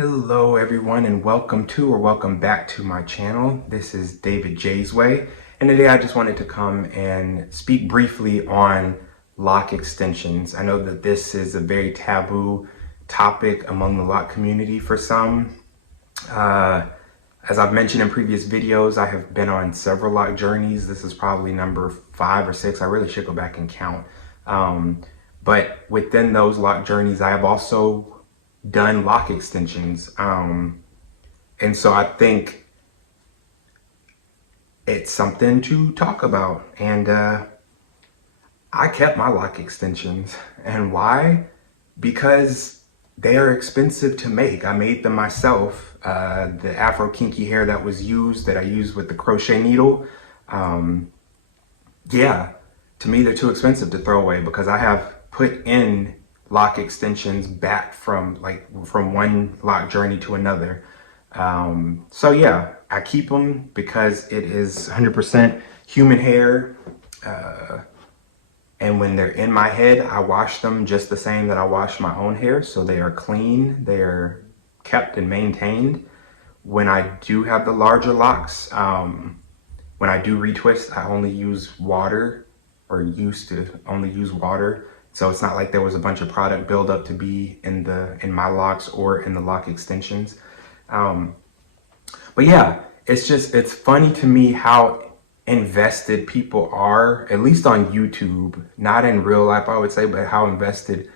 Hello everyone, and welcome back to my channel. This is David Jaysway, and today I just wanted to come and speak briefly on lock extensions. I know that this is a very taboo topic among the lock community for some. As I've mentioned in previous videos, I have been on several lock journeys. This is probably number 5 or 6. I really should go back and count. But within those lock journeys, I have also done lock extensions. And so I think it's something to talk about. And I kept my lock extensions. And why? Because they are expensive to make. I made them myself. The Afro kinky hair that was used, that I used with the crochet needle, yeah, to me they're too expensive to throw away, because I have put in lock extensions back from one lock journey to another. So yeah, I keep them because it is 100% human hair. And when they're in my head, I wash them just the same that I wash my own hair. So they are clean, they are kept and maintained. When I do have the larger locks, when I do retwist, I only use water, or used to only use water. So it's not like there was a bunch of product buildup to be in my locks or in the lock extensions. But yeah, it's funny to me how invested people are, at least on YouTube, not in real life, I would say, but how invested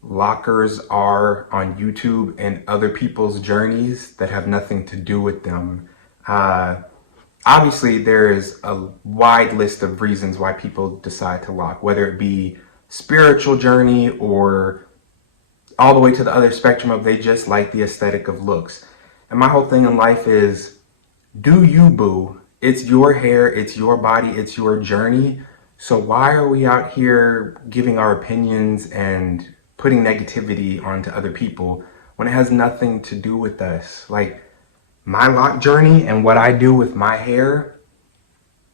lockers are on YouTube and other people's journeys that have nothing to do with them. Obviously, there is a wide list of reasons why people decide to lock, whether it be spiritual journey or all the way to the other spectrum of they just like the aesthetic of looks. And my whole thing in life is, do you, boo. It's your hair, it's your body, it's your journey. So why are we out here giving our opinions and putting negativity onto other people when it has nothing to do with us? Like, my lock journey and what I do with my hair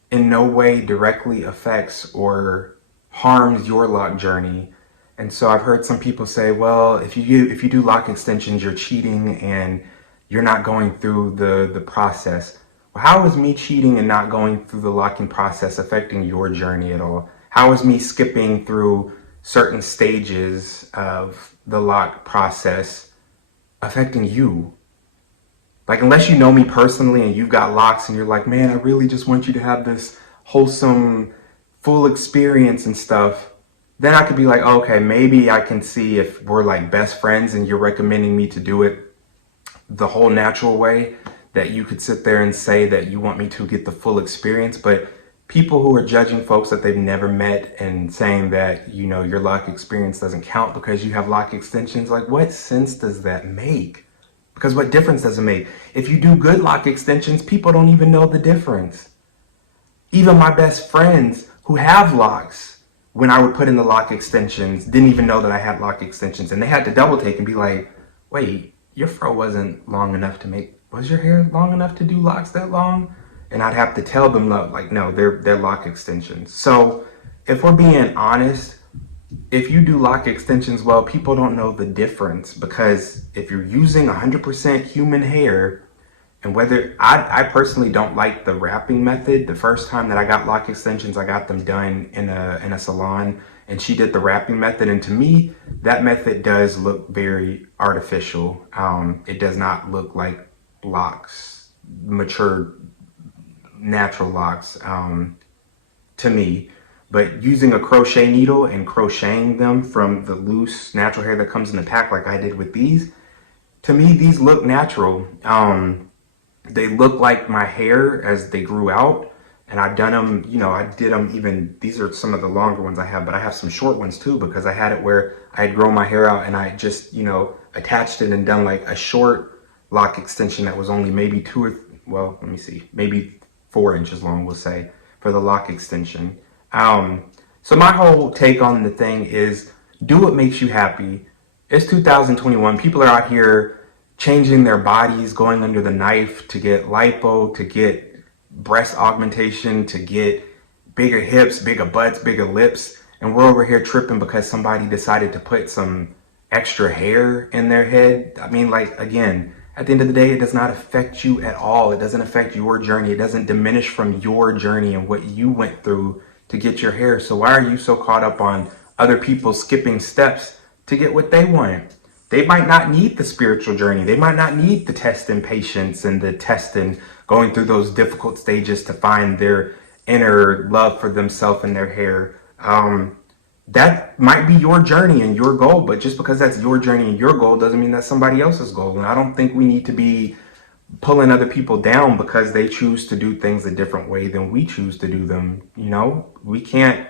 in no way directly affects or harms your lock journey. And so I've heard some people say, well, if you do lock extensions, you're cheating and you're not going through the process. Well, how is me cheating and not going through the locking process affecting your journey at all? How is me skipping through certain stages of the lock process affecting you? Like, unless you know me personally and you've got locks and you're like, man, I really just want you to have this wholesome, full experience and stuff, then I could be like, okay, maybe I can see if we're like best friends and you're recommending me to do it the whole natural way, that you could sit there and say that you want me to get the full experience. But people who are judging folks that they've never met and saying that, you know, your lock experience doesn't count because you have lock extensions, like, what sense does that make? Because what difference does it make? If you do good lock extensions, people don't even know the difference. Even my best friends who have locks, when I would put in the lock extensions, didn't even know that I had lock extensions. And they had to double take and be like, wait, your fro wasn't long enough to make, was your hair long enough to do locks that long? And I'd have to tell them, like, no, they're lock extensions. So if we're being honest, if you do lock extensions, well, people don't know the difference, because if you're using 100% human hair, and whether I personally don't like the wrapping method. The first time that I got lock extensions, I got them done in a salon, and she did the wrapping method. And to me, that method does look very artificial. It does not look like locks, mature, natural locks, to me. But using a crochet needle and crocheting them from the loose natural hair that comes in the pack, like I did with these, to me, these look natural. They look like my hair as they grew out, and I've done them, you know, I did them even, these are some of the longer ones I have, but I have some short ones too, because I had it where I had grown my hair out and I just, you know, attached it and done like a short lock extension that was only maybe maybe 4 inches long, we'll say, for the lock extension. So my whole take on the thing is, do what makes you happy. It's 2021. People are out here changing their bodies, going under the knife to get lipo, to get breast augmentation, to get bigger hips, bigger butts, bigger lips. And we're over here tripping because somebody decided to put some extra hair in their head. I mean, like, again, at the end of the day, it does not affect you at all. It doesn't affect your journey. It doesn't diminish from your journey and what you went through to get your hair. So why are you so caught up on other people skipping steps to get what they want? They might not need the spiritual journey. They might not need the test and patience and the test and going through those difficult stages to find their inner love for themselves and their hair. That might be your journey and your goal, but just because that's your journey and your goal doesn't mean that's somebody else's goal. And I don't think we need to be pulling other people down because they choose to do things a different way than we choose to do them. You know, we can't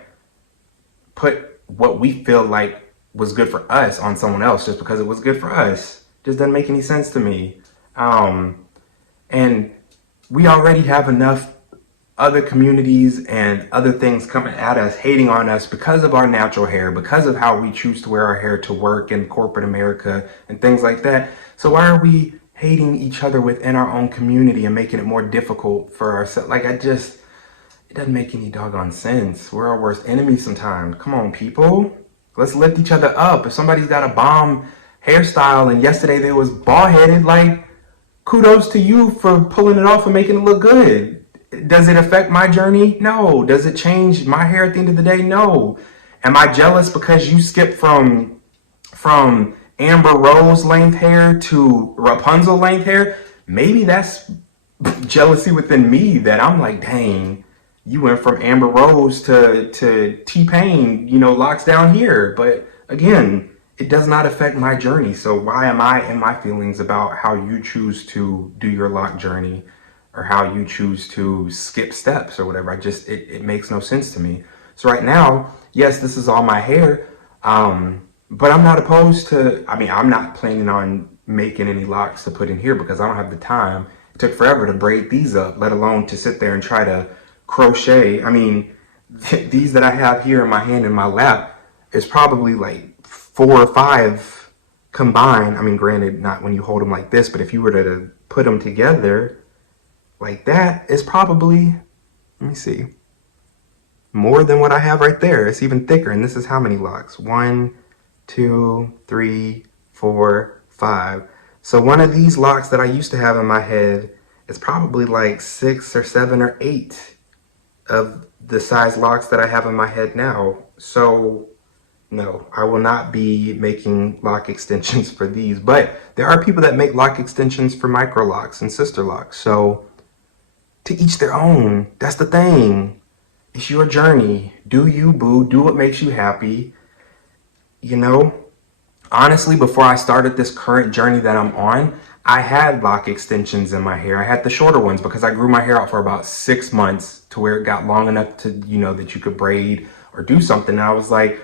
put what we feel like was good for us on someone else just because it was good for us. Just doesn't make any sense to me. And we already have enough other communities and other things coming at us, hating on us because of our natural hair, because of how we choose to wear our hair to work in corporate America and things like that. So why are we hating each other within our own community and making it more difficult for ourselves? Like, it doesn't make any doggone sense. We're our worst enemies sometimes. Come on, people. Let's lift each other up. If somebody's got a bomb hairstyle and yesterday they was bald headed, like, kudos to you for pulling it off and making it look good. Does it affect my journey? No. Does it change my hair at the end of the day? No. Am I jealous because you skipped from Amber Rose length hair to Rapunzel length hair? Maybe that's jealousy within me that I'm like, dang, you went from Amber Rose to T-Pain, you know, locks down here. But again, it does not affect my journey. So why am I in my feelings about how you choose to do your lock journey or how you choose to skip steps or whatever? It makes no sense to me. So right now, yes, this is all my hair. But I'm not opposed to, I mean, I'm not planning on making any locks to put in here because I don't have the time. It took forever to braid these up, let alone to sit there and try to crochet. I mean, these that I have here in my hand in my lap is probably like 4 or 5 combined. I mean, granted, not when you hold them like this, but if you were to put them together like that, it's probably, let me see, more than what I have right there. It's even thicker. And this is how many locks? 1, 2, 3, 4, 5. So one of these locks that I used to have in my head is probably like 6 or 7 or 8 of the size locks that I have in my head now. So no, I will not be making lock extensions for these, but there are people that make lock extensions for Microlocs and sister locks. So to each their own. That's the thing. It's your journey. Do you, boo. Do what makes you happy. You know, honestly, before I started this current journey that I'm on, I had lock extensions in my hair. I had the shorter ones because I grew my hair out for about 6 months to where it got long enough to, you know, that you could braid or do something. And I was like,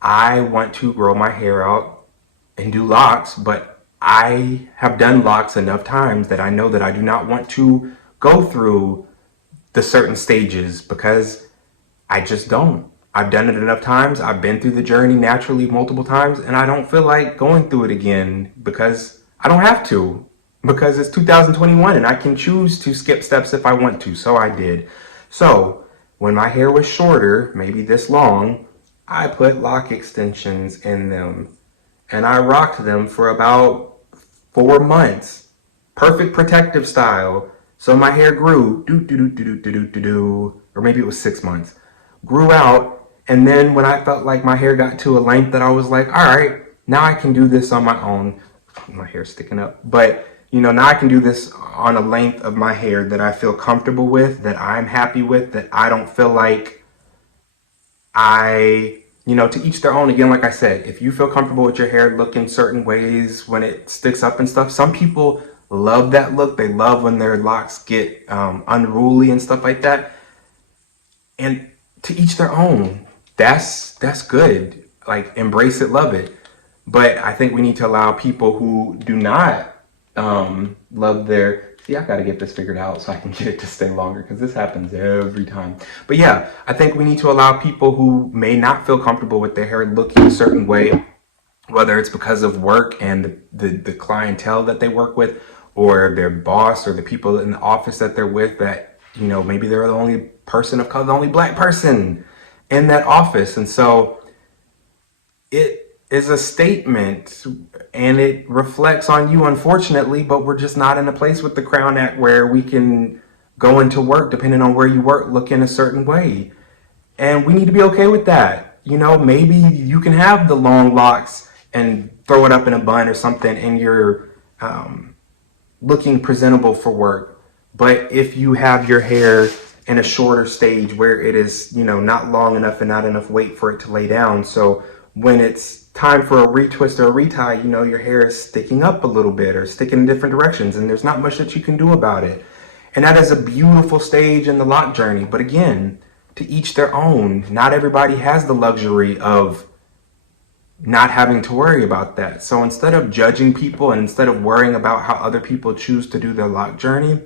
I want to grow my hair out and do locks, but I have done locks enough times that I know that I do not want to go through the certain stages because I just don't. I've done it enough times. I've been through the journey naturally multiple times, and I don't feel like going through it again because I don't have to, because it's 2021 and I can choose to skip steps if I want to. So I did. So when my hair was shorter, maybe this long, I put lock extensions in them and I rocked them for about 4 months. Perfect protective style. So my hair grew, or maybe it was 6 months, grew out. And then when I felt like my hair got to a length that I was like, all right, now I can do this on my own. My hair's sticking up. But, you know, now I can do this on a length of my hair that I feel comfortable with, that I'm happy with, that I don't feel like you know, to each their own. Again, like I said, if you feel comfortable with your hair looking certain ways when it sticks up and stuff, some people love that look. They love when their locks get unruly and stuff like that. And to each their own. That's good. Like, embrace it, love it. But I think we need to allow people who do not love their... See, I gotta get this figured out so I can get it to stay longer because this happens every time. But yeah, I think we need to allow people who may not feel comfortable with their hair looking a certain way, whether it's because of work and the clientele that they work with, or their boss, or the people in the office that they're with, that, you know, maybe they're the only person of color, the only black person in that office. And so is a statement, and it reflects on you, unfortunately, but we're just not in a place with the Crown Act where we can go into work, depending on where you work, look in a certain way. And we need to be okay with that. You know, maybe you can have the long locks and throw it up in a bun or something, and you're looking presentable for work. But if you have your hair in a shorter stage where it is, you know, not long enough and not enough weight for it to lay down, so when it's time for a retwist or a retie, you know, your hair is sticking up a little bit or sticking in different directions, and there's not much that you can do about it. And that is a beautiful stage in the lock journey. But again, to each their own. Not everybody has the luxury of not having to worry about that. So instead of judging people and instead of worrying about how other people choose to do their lock journey,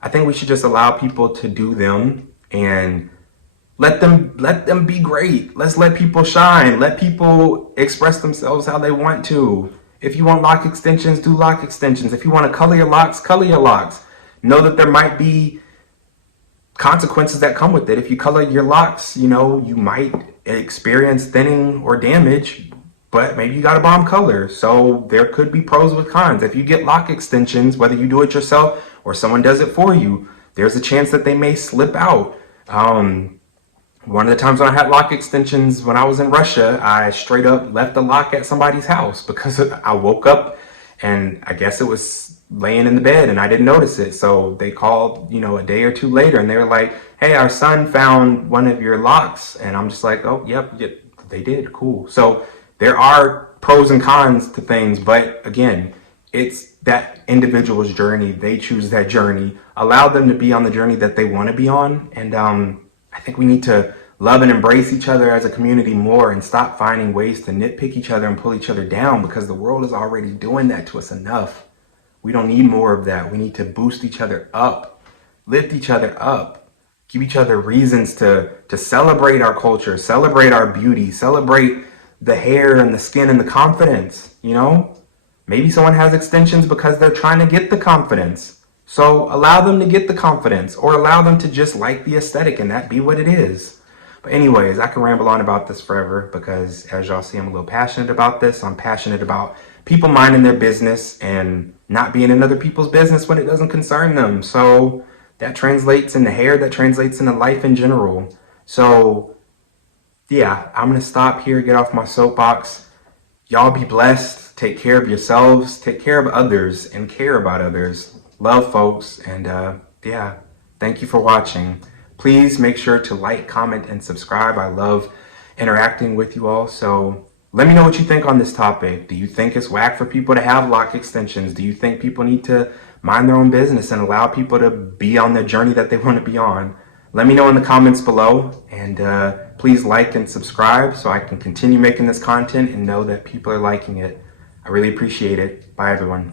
I think we should just allow people to do them and let them be great. Let's let people shine. Let people express themselves how they want to. If you want lock extensions, do lock extensions. If you want to color your locks, color your locks. Know that there might be consequences that come with it. If you color your locks, you know, you might experience thinning or damage, but maybe you got a bomb color. So there could be pros with cons. If you get lock extensions, whether you do it yourself or someone does it for you, there's a chance that they may slip out. One of the times when I had lock extensions when I was in Russia, I straight up left the lock at somebody's house because I woke up and I guess it was laying in the bed and I didn't notice it. So they called, you know, a day or two later and they were like, hey, our son found one of your locks. And I'm just like, oh, yep, they did. Cool. So there are pros and cons to things. But again, it's that individual's journey. They choose that journey. Allow them to be on the journey that they want to be on. And I think we need to love and embrace each other as a community more and stop finding ways to nitpick each other and pull each other down, because the world is already doing that to us enough. We don't need more of that. We need to boost each other up, lift each other up, give each other reasons to celebrate our culture, celebrate our beauty, celebrate the hair and the skin and the confidence, you know? Maybe someone has extensions because they're trying to get the confidence. So allow them to get the confidence, or allow them to just like the aesthetic and that be what it is. But anyways, I can ramble on about this forever because as y'all see, I'm a little passionate about this. I'm passionate about people minding their business and not being in other people's business when it doesn't concern them. So that translates into hair, that translates into life in general. So yeah, I'm going to stop here, get off my soapbox. Y'all be blessed. Take care of yourselves, take care of others, and care about others. Love, folks. And yeah, thank you for watching. Please make sure to like, comment, and subscribe. I love interacting with you all. So let me know what you think on this topic. Do you think it's whack for people to have lock extensions? Do you think people need to mind their own business and allow people to be on the journey that they want to be on? Let me know in the comments below, and please like and subscribe so I can continue making this content and know that people are liking it. I really appreciate it. Bye, everyone.